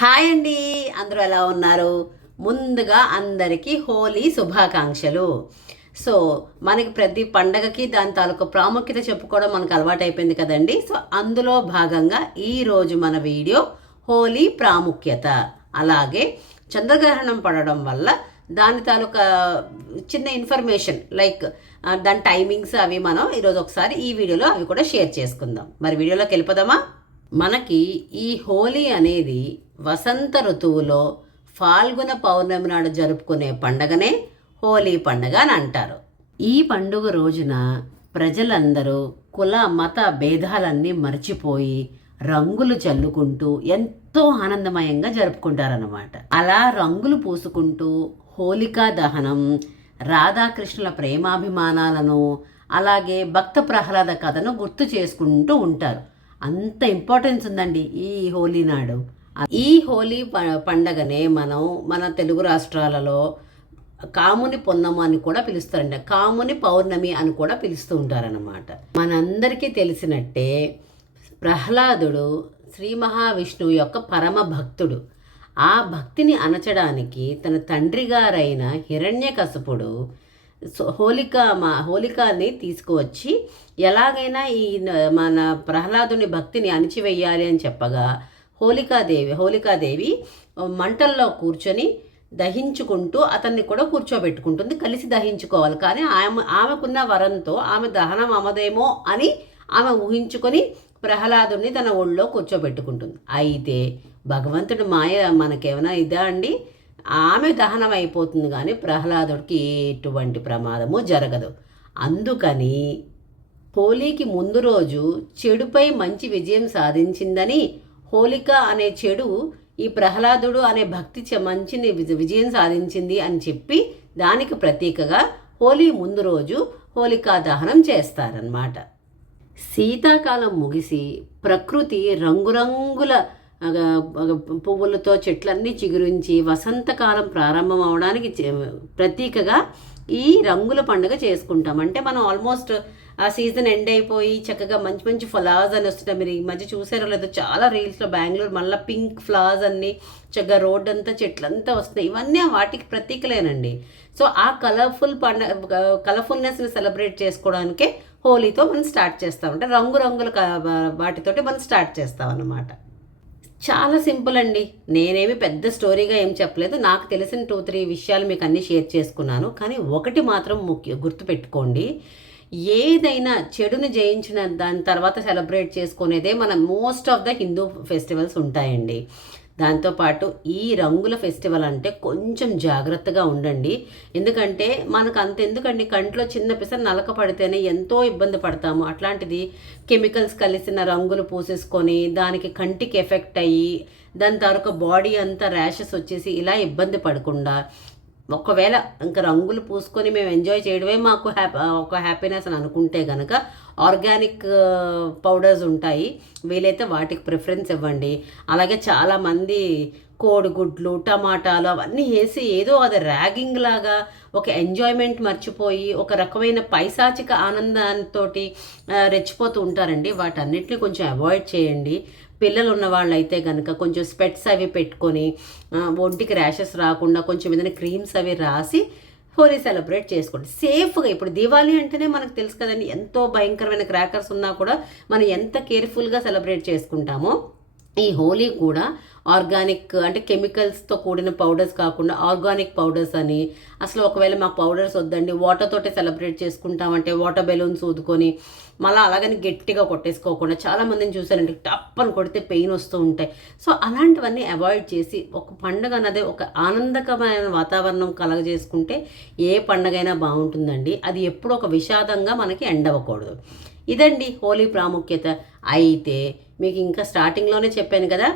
Hi అండి, అందరూ ఎలా ఉన్నారు? ముందుగా అందరికీ హోలీ శుభాకాంక్షలు. సో మనకి ప్రతి పండగకి దాని తాలూకు ప్రాముఖ్యత చెప్పుకోవడం మనకు అలవాటైపోయింది కదండి. సో అందులో భాగంగా ఈరోజు మన వీడియో హోలీ ప్రాముఖ్యత, అలాగే చంద్రగ్రహణం పడడం వల్ల దాని తాలూకా చిన్న ఇన్ఫర్మేషన్ లైక్ దాని టైమింగ్స్ అవి మనం ఈరోజు ఒకసారి ఈ వీడియోలో అవి కూడా షేర్ చేసుకుందాం. మరి వీడియోలోకి వెళ్ళిపోదామా? మనకి ఈ హోలీ అనేది వసంత ఋతువులో ఫాల్గుణ పౌర్ణమి నాడు జరుపుకునే పండగనే హోలీ పండగ అని అంటారు. ఈ పండుగ రోజున ప్రజలందరూ కుల మత భేదాలన్నీ మర్చిపోయి రంగులు చల్లుకుంటూ ఎంతో ఆనందమయంగా జరుపుకుంటారన్నమాట. అలా రంగులు పూసుకుంటూ హోలికా దహనం, రాధాకృష్ణుల ప్రేమాభిమానాలను, అలాగే భక్త ప్రహ్లాద కథను గుర్తు చేసుకుంటూ ఉంటారు. అంత ఇంపార్టెన్స్ ఉందండి ఈ హోలీ నాడు. ఈ హోలీ పండగనే మనం మన తెలుగు రాష్ట్రాలలో కాముని పొన్నమ అని కూడా పిలుస్తారండి. కాముని పౌర్ణమి అని కూడా పిలుస్తూ ఉంటారన్నమాట. మనందరికీ తెలిసినట్టే ప్రహ్లాదుడు శ్రీ మహావిష్ణువు యొక్క పరమ భక్తుడు. ఆ భక్తిని అణచడానికి తన తండ్రి గారైన హిరణ్యకశపుడు హోలికాని తీసుకువచ్చి ఎలాగైనా ఈ మన ప్రహ్లాదుని భక్తిని అణిచివేయాలి అని చెప్పగా హోలికాదేవి మంటల్లో కూర్చొని దహించుకుంటూ అతన్ని కూడా కూర్చోబెట్టుకుంటుంది. కలిసి దహించుకోవాలి, కానీ ఆమెకున్న వరంతో ఆమె దహనం అమదేమో అని ఆమె ఊహించుకొని ప్రహ్లాదుని తన ఒళ్ళో కూర్చోబెట్టుకుంటుంది. అయితే భగవంతుడి మాయ మనకేమైనా ఇదా అండి? ఆమె దహనం అయిపోతుంది, కానీ ప్రహ్లాదుడికి ఎటువంటి ప్రమాదము జరగదు. అందుకని హోలీకి ముందు రోజు చెడుపై మంచి విజయం సాధించిందని, హోలిక అనే చెడు ఈ ప్రహ్లాదుడు అనే భక్తి మంచిని విజయం సాధించింది అని చెప్పి దానికి ప్రతీకగా హోలీ ముందు రోజు హోలికా దహనం చేస్తారన్నమాట. శీతాకాలం ముగిసి ప్రకృతి రంగురంగుల పువ్వులతో చెట్లన్నీ చిగురించి వసంతకాలం ప్రారంభం అవడానికి ప్రతీకగా ఈ రంగుల పండుగ చేసుకుంటాం. అంటే మనం ఆల్మోస్ట్ ఆ సీజన్ ఎండ్ అయిపోయి చక్కగా మంచి మంచి ఫ్లవర్స్ అని వస్తున్నాయి. మీరు ఈ మధ్య చూసారో లేదో, చాలా రీల్స్లో బెంగళూరు మళ్ళీ పింక్ ఫ్లవర్స్ అన్నీ చక్కగా రోడ్ అంతా చెట్లంతా వస్తున్నాయి. ఇవన్నీ వాటికి ప్రతీకలేనండి. సో ఆ కలర్ఫుల్నెస్ని సెలబ్రేట్ చేసుకోవడానికే హోలీతో మనం స్టార్ట్ చేస్తాం. అంటే రంగురంగుల వాటితోటి మనం స్టార్ట్ చేస్తాం అన్నమాట. చాలా సింపుల్ అండి. నేనేమి పెద్ద స్టోరీగా ఏం చెప్పలేదు. నాకు తెలిసిన 2-3 విషయాలు మీకు అన్నీ షేర్ చేసుకున్నాను. కానీ ఒకటి మాత్రం గుర్తుపెట్టుకోండి, ఏదైనా చెడుని జయించిన దాని తర్వాత సెలబ్రేట్ చేసుకునేదే మన most of the Hindu festivals ఉంటాయండి. దాంతోపాటు ఈ రంగుల ఫెస్టివల్ అంటే కొంచెం జాగ్రత్తగా ఉండండి. ఎందుకంటే మనకు ఎందుకండి, కంట్లో చిన్న పిసర నలక పడితేనే ఎంతో ఇబ్బంది పడతాము. అట్లాంటిది కెమికల్స్ కలిసిన రంగులు పూసేసుకొని దానికి కంటికి ఎఫెక్ట్ అయ్యి దాని తర్వాత బాడీ అంతా ర్యాషెస్ వచ్చేసి ఇలా ఇబ్బంది పడకుండా, ఒకవేళ ఇంకా రంగులు పూసుకొని మేము ఎంజాయ్ చేయడమే మాకు ఒక హ్యాపీనెస్ అని అనుకుంటే కనుక ఆర్గానిక్ పౌడర్స్ ఉంటాయి, వీలైతే వాటికి ప్రిఫరెన్స్ ఇవ్వండి. అలాగే చాలామంది కోడిగుడ్లు, టమాటాలు అవన్నీ వేసి ఏదో అది ర్యాగింగ్ లాగా ఒక ఎంజాయ్మెంట్ మర్చిపోయి ఒక రకమైన పైశాచిక ఆనందంతో రెచ్చిపోతూ ఉంటారండి. వాటన్నిటిని కొంచెం అవాయిడ్ చేయండి. పిల్లలు ఉన్న వాళ్ళు అయితే కనుక కొంచెం స్పెట్స్ అవి పెట్టుకొని ఒంటికి ర్యాషెస్ రాకుండా కొంచెం ఏదైనా క్రీమ్స్ అవి రాసి హోలీ సెలబ్రేట్ చేసుకోండి సేఫ్గా. ఇప్పుడు దివాళీ అంటేనే మనకు తెలుసు కదండి, ఎంతో భయంకరమైన క్రాకర్స్ ఉన్నా కూడా మనం ఎంత కేర్ఫుల్గా సెలబ్రేట్ చేసుకుంటామో, ఈ హోలీ కూడా ఆర్గానిక్ అంటే కెమికల్స్తో కూడిన పౌడర్స్ కాకుండా ఆర్గానిక్ పౌడర్స్ అని, అసలు ఒకవేళ మాకు పౌడర్స్ వద్దండి వాటర్ తోటే సెలబ్రేట్ చేసుకుంటామంటే వాటర్ బెలూన్స్ ఊదుకొని మళ్ళీ అలాగని గట్టిగా కొట్టేసుకోకుండా, చాలామందిని చూసానండి టప్ అని కొడితే పెయిన్ వస్తూ ఉంటాయి. సో అలాంటివన్నీ అవాయిడ్ చేసి ఒక పండుగ అన్నదే ఒక ఆనందకరమైన వాతావరణం కలగజేసుకుంటే ఏ పండుగైనా బాగుంటుందండి. అది ఎప్పుడు ఒక విషాదంగా మనకి ఎండ్ అవ్వకూడదు. ఇదండి హోలీ ప్రాముఖ్యత. అయితే మీకు ఇంకా స్టార్టింగ్లోనే చెప్పాను కదా,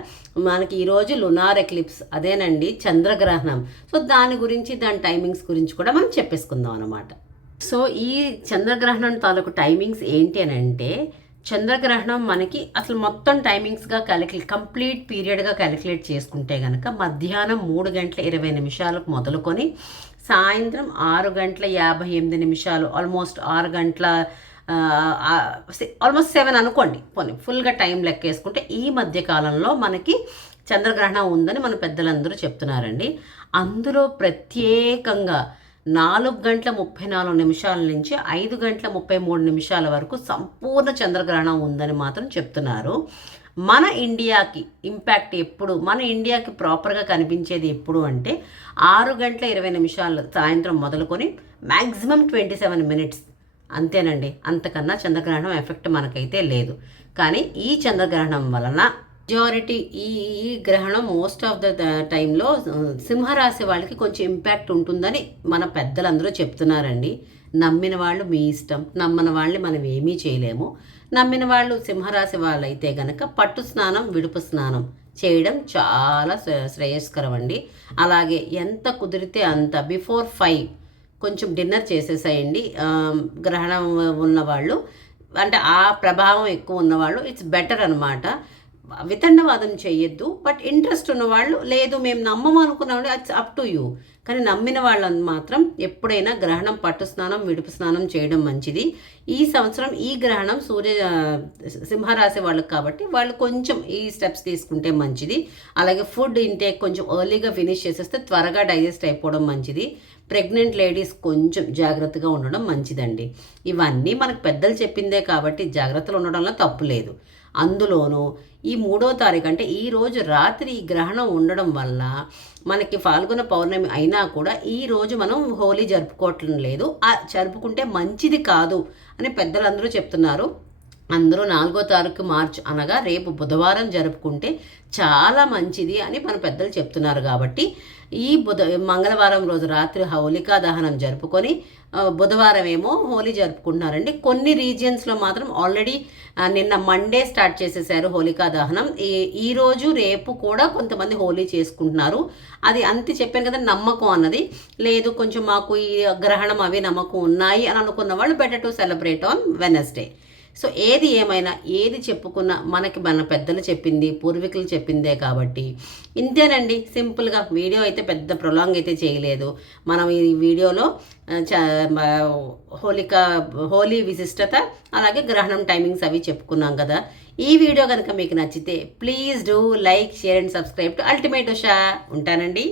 మనకి ఈరోజు లునార్ ఎక్లిప్స్, అదేనండి చంద్రగ్రహణం. సో దాని గురించి దాని టైమింగ్స్ గురించి కూడా మనం చెప్పేసుకుందాం అనమాట. సో ఈ చంద్రగ్రహణం తాలూకు టైమింగ్స్ ఏంటి అని అంటే, చంద్రగ్రహణం మనకి అసలు మొత్తం టైమింగ్స్గా కంప్లీట్ పీరియడ్గా క్యాలిక్యులేట్ చేసుకుంటే కనుక మధ్యాహ్నం 3:20 మొదలుకొని సాయంత్రం 6:58 ఆల్మోస్ట్ 6 గంటల ఆల్మోస్ట్ 7 అనుకోండి, పోనీ ఫుల్గా టైం లెక్కేసుకుంటే ఈ మధ్య కాలంలో మనకి చంద్రగ్రహణం ఉందని మన పెద్దలందరూ చెప్తున్నారండి. అందులో ప్రత్యేకంగా 4:34 నుంచి 5:33 వరకు సంపూర్ణ చంద్రగ్రహణం ఉందని మాత్రం చెప్తున్నారు. మన ఇండియాకి ఇంపాక్ట్ ఎప్పుడు, మన ఇండియాకి ప్రాపర్గా కనిపించేది ఎప్పుడు అంటే 6:20 సాయంత్రం మొదలుకొని మ్యాక్సిమం 27 మినిట్స్ అంతేనండి. అంతకన్నా చంద్రగ్రహణం ఎఫెక్ట్ మనకైతే లేదు. కానీ ఈ చంద్రగ్రహణం వలన మెజారిటీ ఈ ఈ గ్రహణం మోస్ట్ ఆఫ్ ద టైంలో సింహరాశి వాళ్ళకి కొంచెం ఇంపాక్ట్ ఉంటుందని మన పెద్దలందరూ చెప్తున్నారండి. నమ్మిన వాళ్ళు మీ ఇష్టం, నమ్మని వాళ్ళని మనం ఏమీ చేయలేము. నమ్మిన వాళ్ళు సింహరాశి వాళ్ళైతే గనక పట్టు స్నానం, విడుపు స్నానం చేయడం చాలా శ్రేయస్కరం అండి. అలాగే ఎంత కుదిరితే అంత బిఫోర్ 5 కొంచెం డిన్నర్ చేసేసేయండి. గ్రహణం ఉన్నవాళ్ళు అంటే ఆ ప్రభావం ఎక్కువ ఉన్నవాళ్ళు ఇట్స్ బెటర్ అనమాట. వితండవాదం చేయొద్దు. బట్ ఇంట్రెస్ట్ ఉన్నవాళ్ళు లేదు మేము నమ్మము అనుకున్న వాళ్ళు ఇట్స్ అప్ టు యూ. కానీ నమ్మిన వాళ్ళని మాత్రం ఎప్పుడైనా గ్రహణం పట్టు స్నానం, విడుపు స్నానం చేయడం మంచిది. ఈ సంవత్సరం ఈ గ్రహణం సింహరాశి వాళ్ళకి కాబట్టి వాళ్ళు కొంచెం ఈ స్టెప్స్ తీసుకుంటే మంచిది. అలాగే ఫుడ్ ఇంటేక్ కొంచెం ఎర్లీగా ఫినిష్ చేసేస్తే త్వరగా డైజెస్ట్ అయిపోవడం మంచిది. ప్రెగ్నెంట్ లేడీస్ కొంచెం జాగ్రత్తగా ఉండడం మంచిదండి. ఇవన్నీ మనకు పెద్దలు చెప్పిందే కాబట్టి జాగ్రత్తలు ఉండడంలో తప్పు లేదు. అందులోనూ ఈ 3వ తారీఖు అంటే ఈరోజు రాత్రి ఈ గ్రహణం ఉండడం వల్ల మనకి ఫాల్గుణ పౌర్ణమి అయినా కూడా ఈరోజు మనం హోలీ జరుపుకోవట్లేదు లేదు. జరుపుకుంటే మంచిది కాదు అని పెద్దలందరూ చెప్తున్నారు. అందరూ 4వ తారీఖు మార్చ్ అనగా రేపు బుధవారం జరుపుకుంటే చాలా మంచిది అని మన పెద్దలు చెప్తున్నారు. కాబట్టి ఈ మంగళవారం రోజు రాత్రి హోలికా దహనం జరుపుకొని బుధవారం ఏమో హోలీ జరుపుకుంటున్నారండి. కొన్ని రీజియన్స్లో మాత్రం ఆల్రెడీ నిన్న మండే స్టార్ట్ చేసేసారు హోలికా దహనం. ఈరోజు రేపు కూడా కొంతమంది హోలీ చేసుకుంటున్నారు. అది అంతే చెప్పాను కదా, నమ్మకం అన్నది లేదు. కొంచెం మాకు ఈ గ్రహణం అవి నమ్మకం ఉన్నాయి అని అనుకున్న వాళ్ళు better to celebrate on Wednesday. So ఏది ఏమైనా ఏది చెప్పుకున్నా మనకి మన పెద్దలు చెప్పింది, పూర్వీకులు చెప్పిందే కాబట్టి ఇంతేనండి. సింపుల్గా వీడియో అయితే పెద్ద ప్రొలాంగ్ అయితే చేయలేదు. మనం ఈ వీడియోలో హోలీ విశిష్టత అలాగే గ్రహణం టైమింగ్స్ అవి చెప్పుకున్నాం కదా. ఈ వీడియో కనుక మీకు నచ్చితే please do like, share and subscribe to ultimate Usha. ఉంటానండి.